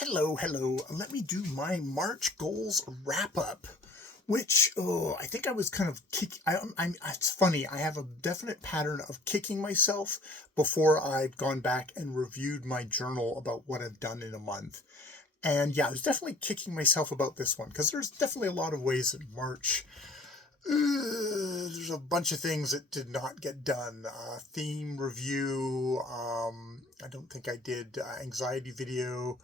Hello. Let me do my March goals wrap up, which I think I was kind of It's funny. I have a definite pattern of kicking myself before I've gone back and reviewed my journal about what I've done in a month. And yeah, I was definitely kicking myself about this one because there's definitely a lot of ways in March. There's a bunch of things that did not get done. Theme review. I don't think I did anxiety video.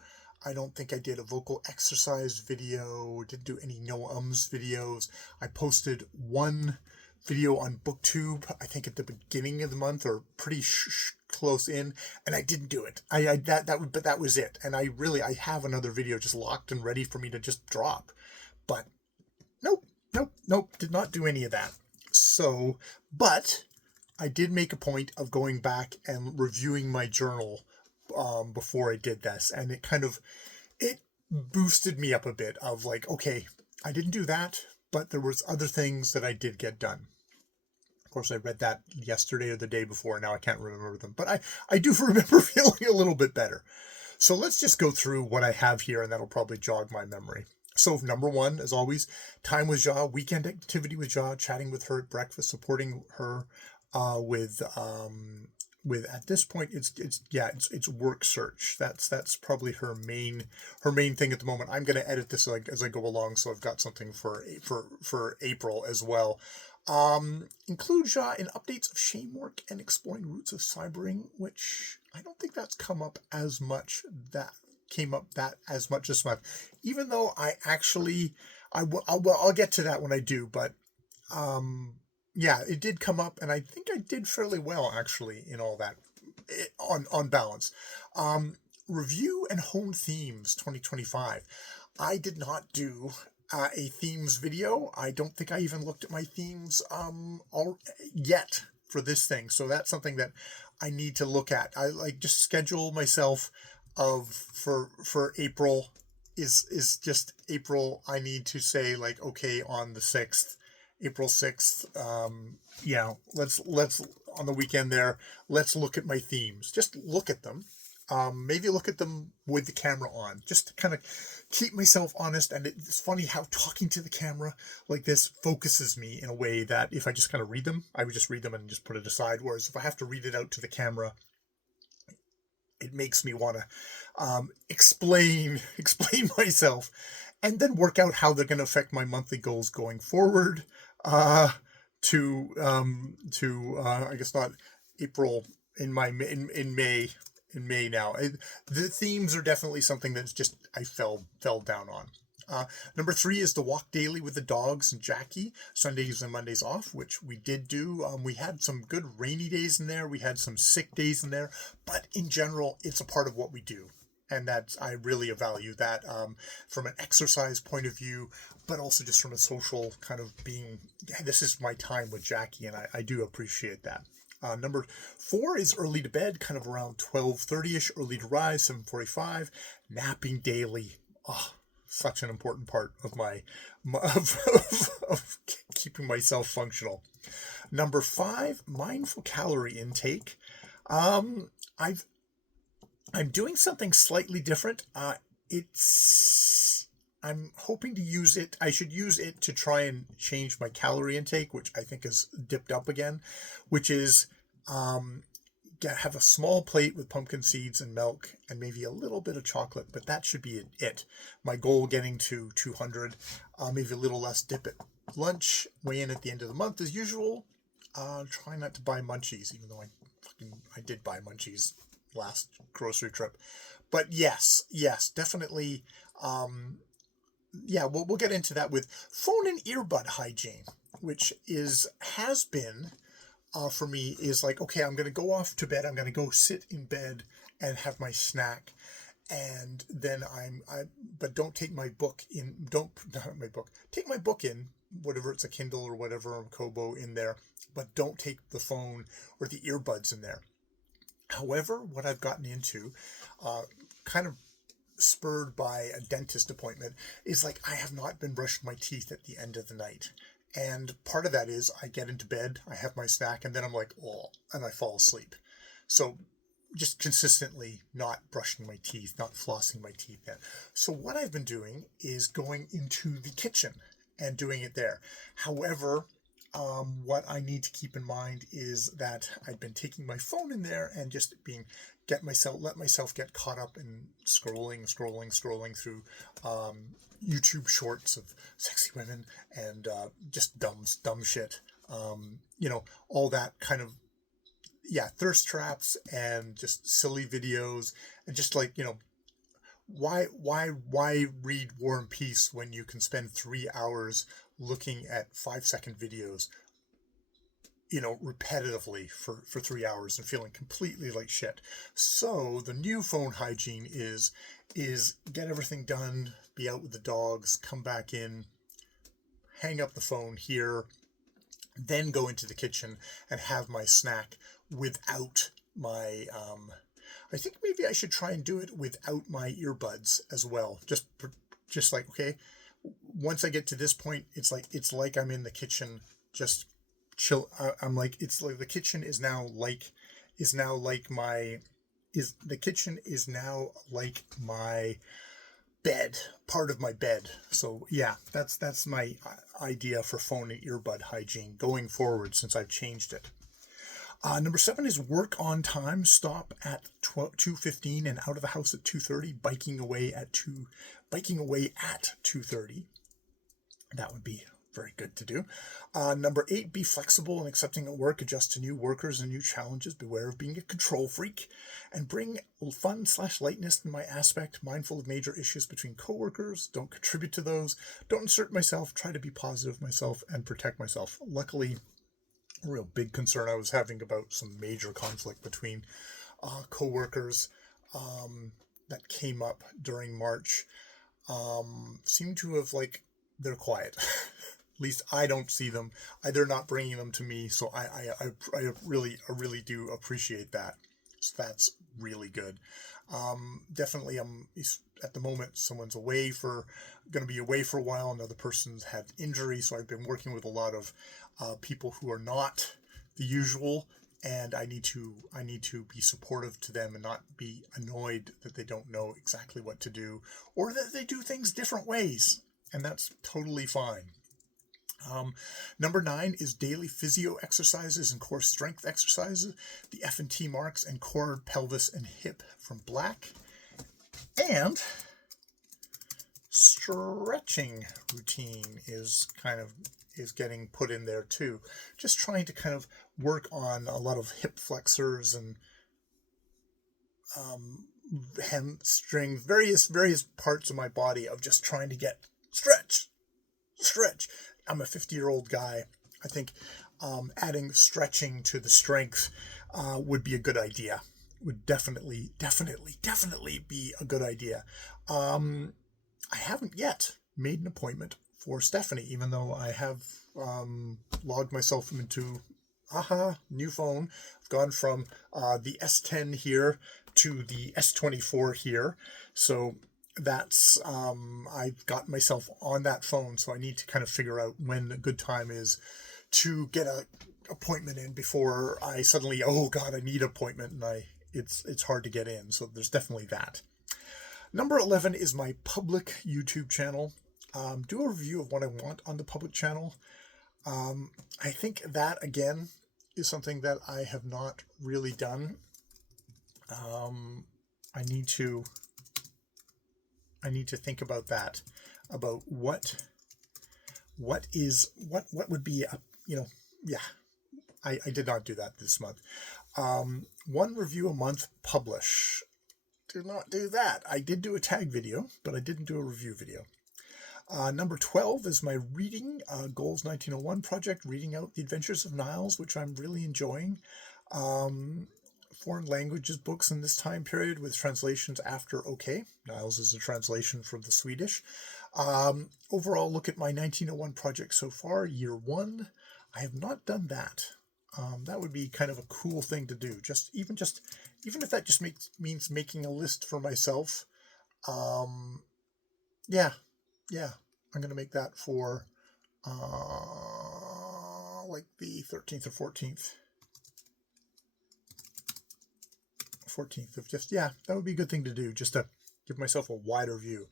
I don't think I did a vocal exercise video. Didn't do any no-ums videos. I posted one video on BookTube, I think at the beginning of the month or pretty close in, and I didn't do it. But that was it. And I have another video just locked and ready for me to just drop. But nope, did not do any of that. So, but I did make a point of going back and reviewing my journal before I did this, and it boosted me up a bit of like, okay, I didn't do that, but there was other things that I did get done. Of course, I read that yesterday or the day before. Now I can't remember them, but I do remember feeling a little bit better. So let's just go through what I have here, and that'll probably jog my memory. So number one, as always, time with Ja, weekend activity with Ja, chatting with her at breakfast, supporting her with at this point it's work search. That's probably her main thing at the moment. I'm going to edit this as I go along, so I've got something for April as well. Include Ja in updates of shame work and exploring roots of cybering, which I don't think that's come up as much this month, even though I'll get to that when I do, but yeah, it did come up, and I think I did fairly well actually in all that, on balance. Review and hone themes 2025. I did not do a themes video. I don't think I even looked at my themes yet for this thing, so that's something that I need to look at. I just schedule myself for April is just April. I need to say okay, on the 6th, April 6th, let's on the weekend there, let's look at my themes. Just look at them. Maybe look at them with the camera on, just to kind of keep myself honest. And it's funny how talking to the camera like this focuses me in a way that if I just kind of read them, I would just read them and just put it aside. Whereas if I have to read it out to the camera, it makes me want to explain myself, and then work out how they're going to affect my monthly goals going forward. I guess not April, in May. In May now, the themes are definitely something that's just I fell down on. Number 3 is the walk daily with the dogs and Jackie, Sundays and Mondays off, which we did do. We had some good rainy days in there. We had some sick days in there, but in general, it's a part of what we do. And I really value that from an exercise point of view, but also just from a social kind of being, this is my time with Jackie, and I do appreciate that. Number 4 is early to bed, kind of around 12:30ish, early to rise, 7:45, napping daily. Oh, such an important part of of keeping myself functional. Number 5, mindful calorie intake. I'm doing something slightly different. I'm hoping to use it. I should use it to try and change my calorie intake, which I think is dipped up again, which is have a small plate with pumpkin seeds and milk and maybe a little bit of chocolate, but that should be it. My goal, getting to 200, maybe a little less. Dip at lunch, weigh in at the end of the month as usual. Try not to buy munchies, even though I did buy munchies last grocery trip. But yes, definitely. We'll get into that with phone and earbud hygiene, which has been for me is okay, I'm going to go off to bed. I'm going to go sit in bed and have my snack, and then but don't take my book in. Take my book in, whatever, it's a Kindle or whatever, or Kobo in there, but don't take the phone or the earbuds in there. However, what I've gotten into, kind of spurred by a dentist appointment, is I have not been brushing my teeth at the end of the night. And part of that is I get into bed, I have my snack, and then I'm oh, and I fall asleep. So just consistently not brushing my teeth, not flossing my teeth yet. So what I've been doing is going into the kitchen and doing it there. However, what I need to keep in mind is that I've been taking my phone in there and just let myself get caught up in scrolling through YouTube shorts of sexy women and just dumb shit. All that kind of, thirst traps and just silly videos, and just like, why read War and Peace when you can spend 3 hours looking at 5-second videos, repetitively for 3 hours and feeling completely like shit. So the new phone hygiene is get everything done, be out with the dogs, come back in, hang up the phone here, then go into the kitchen and have my snack without my I think maybe I should try and do it without my earbuds as well. Just like, okay, once I get to this point, it's like I'm in the kitchen, just chill. I'm like, it's like the kitchen is now like my bed, part of my bed. So yeah, that's my idea for phone and earbud hygiene going forward, since I've changed it. Number 7 is work on time. Stop at 2:15 and out of the house at 2:30. Biking away at 2:30. That would be very good to do. Number 8, be flexible and accepting at work. Adjust to new workers and new challenges. Beware of being a control freak, and bring fun/lightness in my aspect. Mindful of major issues between coworkers. Don't contribute to those. Don't insert myself. Try to be positive myself and protect myself. Luckily, a real big concern I was having about some major conflict between coworkers that came up during March seem to have, they're quiet. At least I don't see them. They're not bringing them to me, so I really do appreciate that. So that's really good. Definitely, at the moment, someone's going to be away for a while. Another person's had injury, so I've been working with a lot of people who are not the usual, and I need to be supportive to them and not be annoyed that they don't know exactly what to do, or that they do things different ways, and that's totally fine. Number 9 is daily physio exercises and core strength exercises. The F&T marks and core, pelvis, and hip from Black. And stretching routine is getting put in there too. Just trying to kind of work on a lot of hip flexors and hamstring, various parts of my body, of just trying to get stretch. I'm a 50-year-old guy. I think adding stretching to the strength would be a good idea. Would definitely be a good idea. I haven't yet made an appointment for Stephanie, even though I have logged myself into new phone. I've gone from the S10 here to the S24 here. So that's I've got myself on that phone, so I need to kind of figure out when a good time is to get a appointment in before I suddenly, oh god, I need an appointment, and it's hard to get in. So there's definitely that. Number 11 is my public YouTube channel. Do a review of what I want on the public channel. I think that, again, is something that I have not really done. I need to think about that, about what would be I did not do that this month. 1 review a month, publish. Did not do that. I did do a tag video, but I didn't do a review video. Number 12 is my reading, Gls 1901 project, reading out The Adventures of Niles, which I'm really enjoying. Foreign languages books in this time period with translations after OK. Niles is a translation from the Swedish. Overall look at my 1901 project so far, year 1. I have not done that. That would be kind of a cool thing to do. Even if that just means making a list for myself. Yeah. I'm going to make that for like the 13th or 14th 14th of just, yeah, that would be a good thing to do, just to give myself a wider view.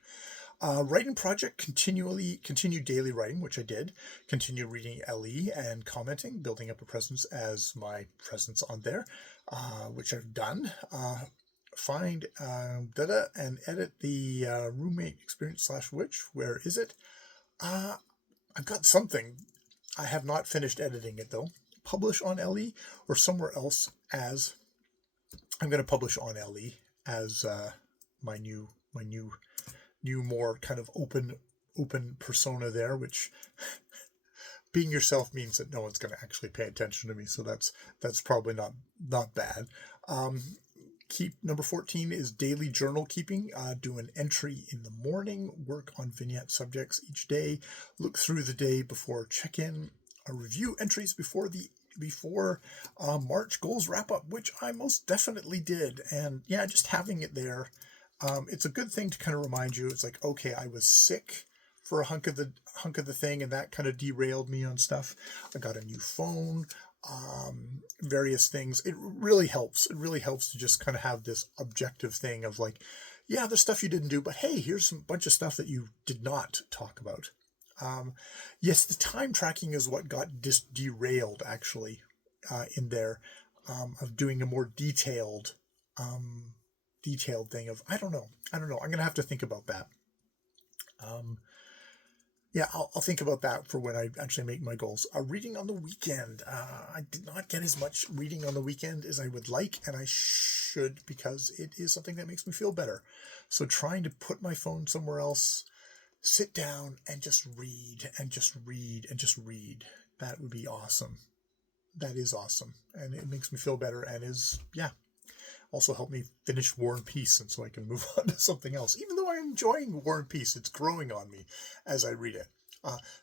Writing project, continue daily writing, which I did. Continue reading LE and commenting, building up a presence as my presence on there, which I've done. Find data and edit the roommate experience /witch. Where is it? I've got something. I have not finished editing it though. Publish on LE or somewhere else as. I'm going to publish on LE as my new more kind of open persona there, which being yourself means that no one's going to actually pay attention to me, so that's probably not bad. Keep number 14 is daily journal keeping. Do an entry in the morning, work on vignette subjects each day, look through the day before check-in, review entries before March goals wrap up, which I most definitely did. And yeah, just having it there, it's a good thing to kind of remind you. It's like, okay, I was sick for a hunk of the thing, and that kind of derailed me on stuff. I got a new phone, various things. It really helps. It really helps to just kind of have this objective thing of like, yeah, there's stuff you didn't do, but hey, here's a bunch of stuff that you did not talk about. Yes, the time tracking is what got derailed actually in there, of doing a more detailed thing of, I don't know. I'm going to have to think about that. Yeah, I'll think about that for when I actually make my goals. Reading on the weekend. I did not get as much reading on the weekend as I would like, and I should, because it is something that makes me feel better. So trying to put my phone somewhere else, sit down and just read and just read and just read. That would be awesome. That is awesome. And it makes me feel better and is, yeah, also help me finish War and Peace, and so I can move on to something else. Even though I'm enjoying War and Peace, it's growing on me as I read it.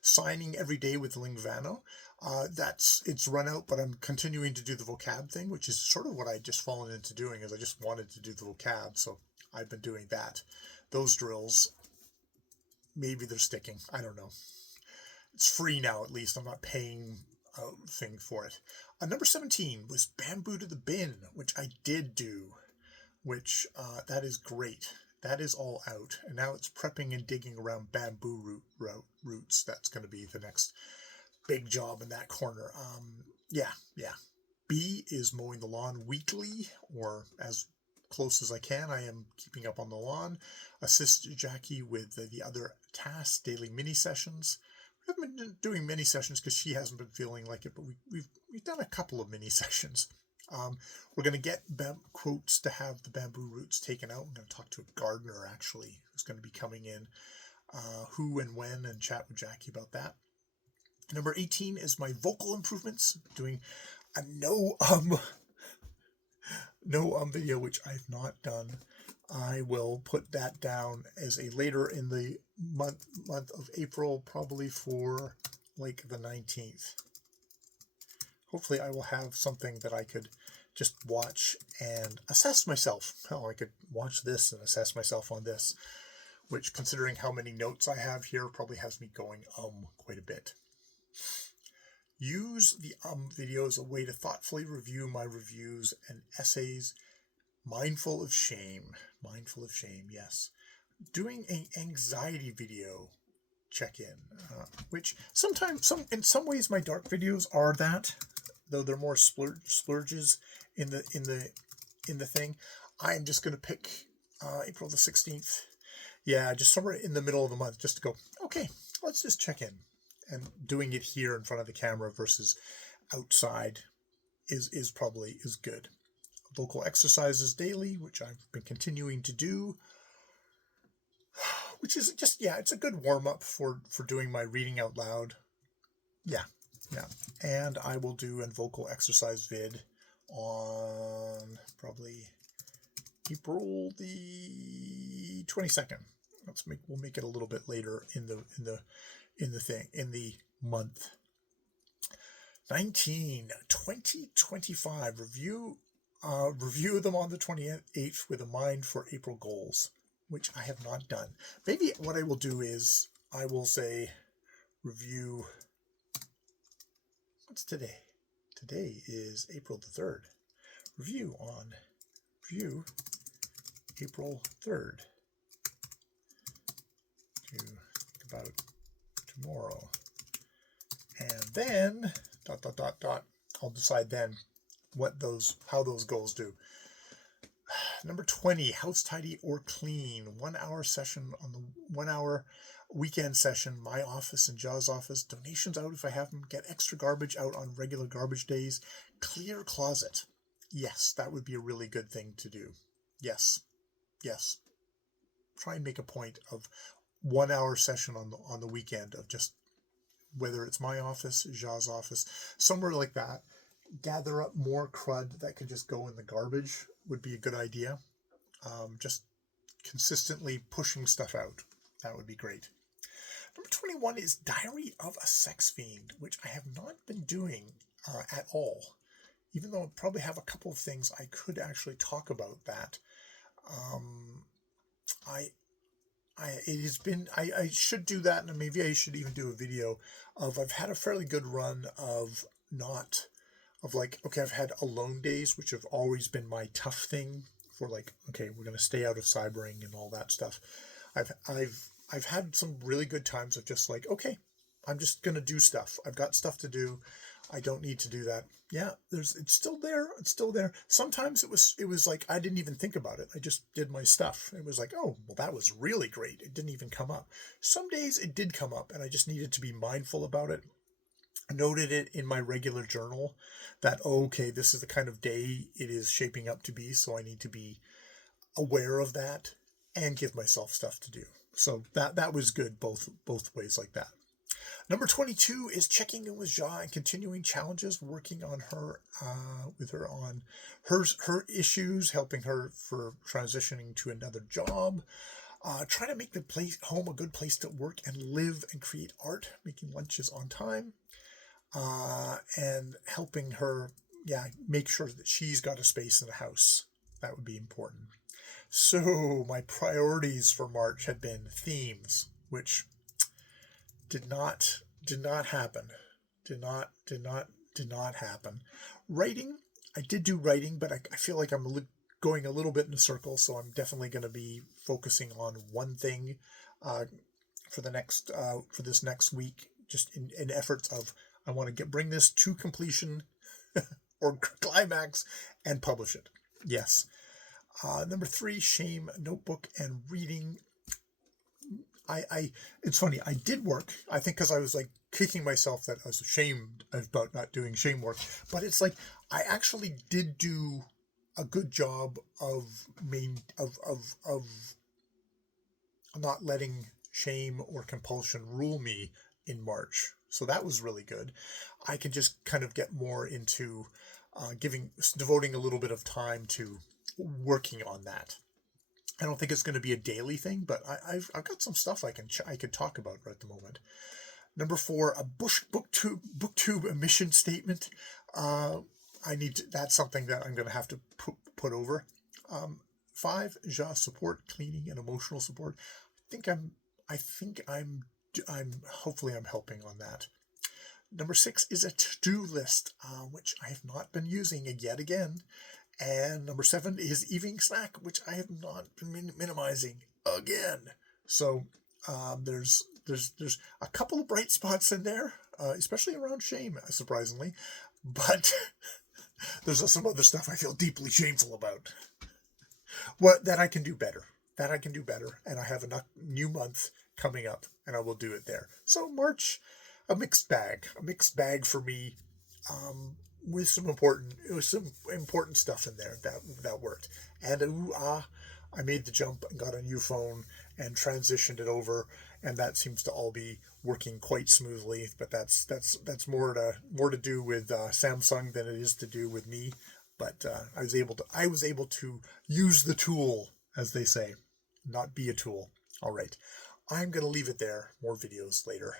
Signing every day with Lingvano. It's run out, but I'm continuing to do the vocab thing, which is sort of what I just fallen into doing, is I just wanted to do the vocab, so I've been doing that. Those drills, maybe they're sticking. I don't know. It's free now, at least. I'm not paying a thing for it. Number 17 was Bamboo to the Bin, which I did do, which that is great. That is all out. And now it's prepping and digging around bamboo roots. That's going to be the next big job in that corner. Yeah. B is mowing the lawn weekly, or as close as I can. I am keeping up on the lawn. Assist Jackie with the other tasks, daily mini sessions. We haven't been doing mini sessions because she hasn't been feeling like it, but we've done a couple of mini sessions. We're going to get quotes to have the bamboo roots taken out. I'm going to talk to a gardener, actually, who's going to be coming in, who and when, and chat with Jackie about that. Number 18 is my vocal improvements, doing a no video, which I've not done. I will put that down as a later in the month of April, probably for like the 19th. Hopefully I will have something that I could just watch and assess myself. Oh, I could watch this and assess myself on this, which, considering how many notes I have here, probably has me going quite a bit. Use the video as a way to thoughtfully review my reviews and essays. Mindful of shame, yes. Doing an anxiety video check-in, which sometimes, in some ways, my dark videos are that, though they're more splurges in the thing. I'm just going to pick April the 16th. Yeah, just somewhere in the middle of the month, just to go, okay, let's just check in. And doing it here in front of the camera versus outside is probably good. Vocal exercises daily, which I've been continuing to do, which is just, yeah, it's a good warm-up for doing my reading out loud. Yeah. And I will do a vocal exercise vid on probably April the 22nd. We'll make it a little bit later in the month. 2025 review them on the 28th with a mind for April goals, which I have not done. Maybe what I will do is I will say review. What's today? Today is April the 3rd. Review on review April 3rd. To think about tomorrow. And then I'll decide then how those goals do. Number 20, house tidy or clean. 1 hour session on the 1 hour weekend session. My office and Jaws' office. Donations out if I have them. Get extra garbage out on regular garbage days. Clear closet. Yes, that would be a really good thing to do. Yes. Try and make a point of 1 hour session on the weekend of just, whether it's my office, Jaws' office, somewhere like that. Gather up more crud that could just go in the garbage would be a good idea. Just consistently pushing stuff out. That would be great. Number 21 is Diary of a Sex Fiend, which I have not been doing at all. Even though I probably have a couple of things I could actually talk about that. I should do that, and maybe I should even do a video of, I've had a fairly good run of I've had alone days, which have always been my tough thing for okay, we're going to stay out of cybering and all that stuff. I've had some really good times of just okay, I'm just going to do stuff. I've got stuff to do. I don't need to do that. Yeah, it's still there. It's still there. Sometimes it was like I didn't even think about it. I just did my stuff. It was like, oh, well, that was really great. It didn't even come up. Some days it did come up, and I just needed to be mindful about it. I noted it in my regular journal that, okay, this is the kind of day it is shaping up to be, so I need to be aware of that and give myself stuff to do. So that was good both ways like that. Number 22 is checking in with Ja and continuing challenges, working on her with her on her issues, helping her for transitioning to another job, trying to make the home a good place to work and live and create art, making lunches on time, and helping her make sure that she's got a space in the house. That would be important. So my priorities for March had been themes, which did not happen. Did not happen. Writing, I did do writing, but I feel like I'm going a little bit in a circle, so I'm definitely going to be focusing on one thing for this next week, just in efforts of, I want to bring this to completion or climax and publish it. Yes. Number 3, shame, notebook, and reading. It's funny, I did work, I think, because I was kicking myself that I was ashamed about not doing shame work, but it's I actually did do a good job of not letting shame or compulsion rule me in March. So that was really good. I can just kind of get more into devoting a little bit of time to working on that. I don't think it's going to be a daily thing, but I've got some stuff I could talk about right at the moment. Number 4, a booktube emission statement. That's something that I'm going to have to put over. 5, Ja support, cleaning and emotional support. Hopefully I'm helping on that. Number 6 is a to-do list, which I have not been using yet again. And number 7 is evening snack, which I have not been minimizing again. So there's a couple of bright spots in there, especially around shame, surprisingly. But there's some other stuff I feel deeply shameful about. That I can do better. And I have a new month coming up, and I will do it there. So March, a mixed bag for me. With some important stuff in there that worked. And I made the jump and got a new phone and transitioned it over, and that seems to all be working quite smoothly. But that's more to do with Samsung than it is to do with me. But I was able to use the tool, as they say, not be a tool. All right, I'm going to leave it there. More videos later.